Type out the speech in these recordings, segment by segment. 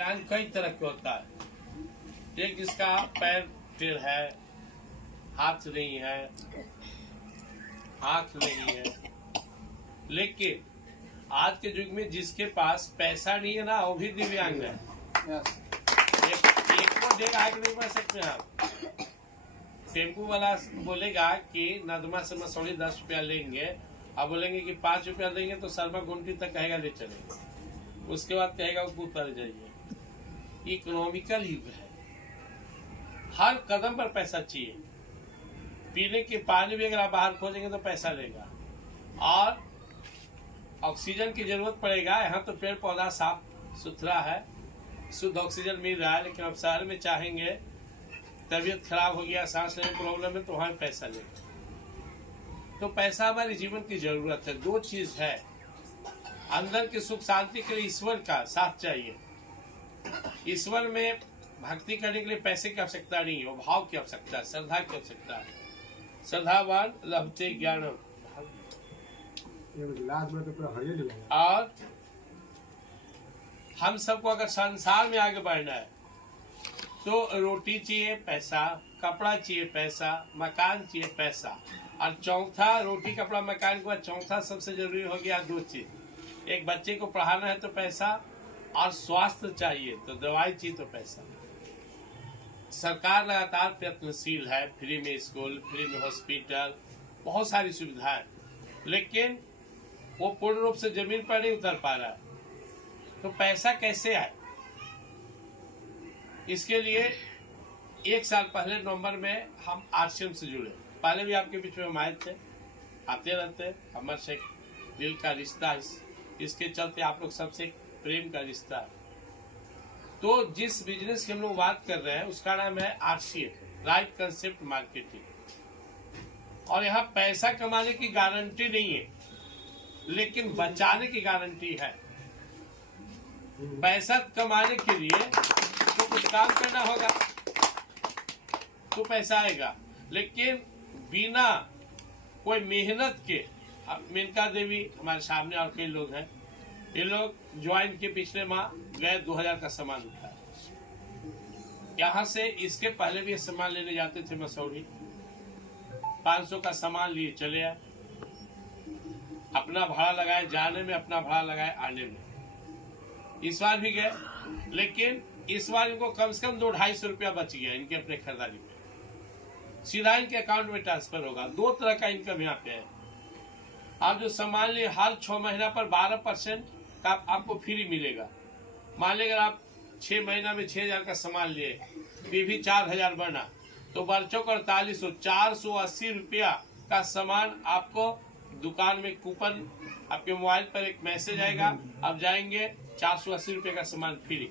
दिव्यांग कई तरह के होता है। एक जिसका पैर टेढ़ है, हाथ नहीं है, आंख नहीं है, लेकिन आज के युग में जिसके पास पैसा नहीं है ना, वो भी दिव्यांग है। एक को देगा आगे नहीं बढ़ सकते आप। टेम्पू वाला बोलेगा कि नदमा से मसौड़ी 10 रुपया लेंगे, अब बोलेंगे कि 5 रुपया देंगे तो शर्मा गुंटी तक कहेगा ले चलेंगे, उसके बाद कहेगा वो उतर जाइए। इकोनॉमिकल युग है, हर कदम पर पैसा चाहिए। पीने के पानी भी अगर आप बाहर खोजेंगे तो पैसा लेगा, और ऑक्सीजन की जरूरत पड़ेगा। यहाँ तो पेड़ पौधा साफ सुथरा है, शुद्ध ऑक्सीजन मिल रहा है, लेकिन अब शहर में चाहेंगे, तबीयत खराब हो गया, सांस लेने में प्रॉब्लम है, तो वहां पैसा लेगा। तो पैसा हमारे जीवन की जरूरत है। दो चीज है, अंदर की सुख शांति के लिए ईश्वर का साथ चाहिए। ईश्वर में भक्ति करने के लिए पैसे की आवश्यकता नहीं है, वो भाव की आवश्यकता है, श्रद्धा की आवश्यकता है। श्रद्धावान लभते ज्ञानम। और हम सबको अगर संसार में आगे बढ़ना है तो रोटी चाहिए पैसा, कपड़ा चाहिए पैसा, मकान चाहिए पैसा, और चौथा रोटी कपड़ा मकान के बाद चौथा सबसे जरूरी हो गया दो चीज। एक बच्चे को पढ़ाना है तो पैसा, और स्वास्थ्य चाहिए तो दवाई चाहिए तो पैसा। सरकार लगातार प्रयत्नशील है, फ्री में स्कूल, फ्री में हॉस्पिटल, बहुत सारी सुविधाएं, लेकिन वो पूर्ण रूप से जमीन पर नहीं उतर पा रहा है। तो पैसा कैसे आए, इसके लिए 1 साल पहले नवंबर में हम आरसीएम से जुड़े। पहले भी आपके बीच में हम आए थे, आते रहते, हमारे से दिल का रिश्ता, इसके चलते आप लोग सबसे प्रेम का रिश्ता है। तो जिस बिजनेस की हम लोग बात कर रहे हैं उसका नाम है आरसीएम, राइट कंसेप्ट मार्केटिंग। और यहाँ पैसा कमाने की गारंटी नहीं है, लेकिन बचाने की गारंटी है। पैसा कमाने के लिए तो कुछ काम करना होगा तो पैसा आएगा, लेकिन बिना कोई मेहनत के, मेनका देवी हमारे सामने और कई लोग हैं, ये लोग ज्वाइन के पिछले माह गए 2000 का सामान उठाया यहाँ से। इसके पहले भी ये सामान लेने जाते थे मसौड़ी, 500 का सामान लिए चले आए, अपना भाड़ा लगाए जाने में, अपना भाड़ा लगाए आने में। इस बार भी गए, लेकिन इस बार इनको कम से कम 200-250 रुपया बच गया इनके अपने खरीदारी में। सीधा इनके अकाउंट में ट्रांसफर होगा। 2 तरह का इनकम यहाँ पे है। आप जो सामान लिए, हर 6 महीना पर 12% का आपको फ्री मिलेगा। मान लीजिए अगर आप 6 महीना में 6000 का सामान लिए, फिर भी 4000 बना, तो बर्चों को 480 रुपया का सामान आपको दुकान में कूपन, आपके मोबाइल पर एक मैसेज आएगा, आप जाएंगे 480 रुपये का सामान फ्री।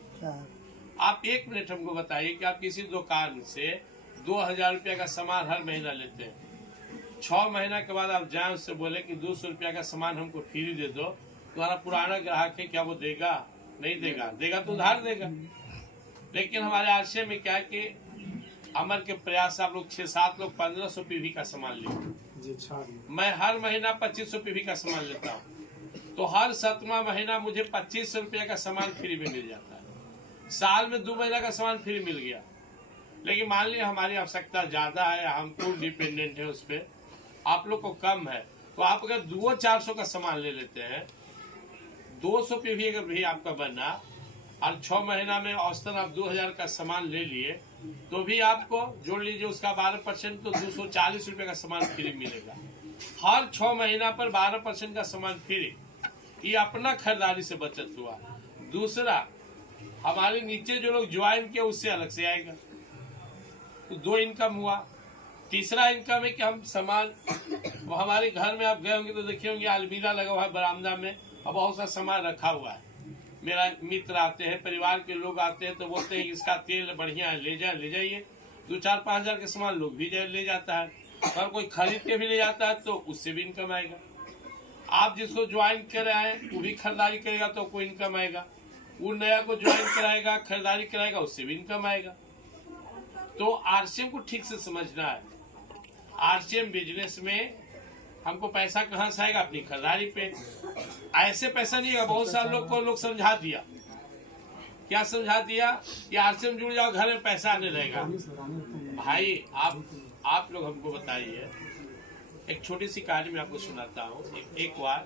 आप 1 मिनट हमको बताइए कि आप किसी दुकान से 2000 रुपया का सामान हर महीना लेते हैं, 6 महीना के बाद आप जाए उससे बोले कि 200 रुपया का सामान हमको फ्री दे दो, तुम्हारा पुराना ग्राहक है, क्या वो देगा? नहीं देगा। देगा तो उधार देगा। लेकिन हमारे आरसीएम में क्या है कि अमर के प्रयास से आप लोग 6-7 लोग 1500 पीवी का सामान लिए। मैं हर महीना 2500 पीवी का सामान लेता हूँ, तो हर 7वां महीना मुझे 2500 रुपया का सामान फ्री में मिल जाता है। साल में 2 महीना का सामान फ्री मिल गया। लेकिन मान लीजिए हमारी आवश्यकता ज्यादा है, हमको डिपेंडेंट है उस पर, आप लोग को कम है, तो आप अगर 200-400 का सामान ले लेते हैं, 200 पे भी अगर भी आपका बना, और 6 महीना में औसतन आप 2000 का सामान ले लिए, तो भी आपको जोड़ लीजिए उसका 12%, तो 240 रुपये का सामान फ्री मिलेगा। हर 6 महीना पर 12% का सामान फ्री, ये अपना खरीदारी से बचत हुआ। दूसरा, हमारे नीचे जो लोग ज्वाइन किए उससे अलग से आएगा, तो 2 इनकम हुआ। तीसरा इनकम है कि हम सामान, वो हमारे घर में आप गए होंगे तो देखे होंगे अलमीरा लगा हुआ है बरामदा में, और बहुत सा सामान रखा हुआ है। मेरा मित्र आते हैं, परिवार के लोग आते हैं, तो बोलते हैं इसका तेल बढ़िया है, ले जाइए। 2-4-5 हजार के सामान लोग भी ले जाता है, और कोई खरीद के भी ले जाता है, तो उससे भी इनकम आएगा। आप जिसको ज्वाइन कराए वो भी खरीदारी करेगा तो कोई इनकम आएगा, वो नया को ज्वाइन कराएगा, खरीदारी कराएगा, उससे भी इनकम आएगा। तो आरसीएम को ठीक से समझना है। आरसीएम बिजनेस में हमको पैसा कहाँ से आएगा? अपनी खरीदारी पे। ऐसे पैसा नहीं है। बहुत सारे लोग को समझा दिया क्या समझा दिया कि आरसी में जुड़ जाओ, घर में पैसा आने लगेगा। भाई आप लोग हमको बताइए, एक छोटी सी कहानी मैं आपको सुनाता हूँ। एक बार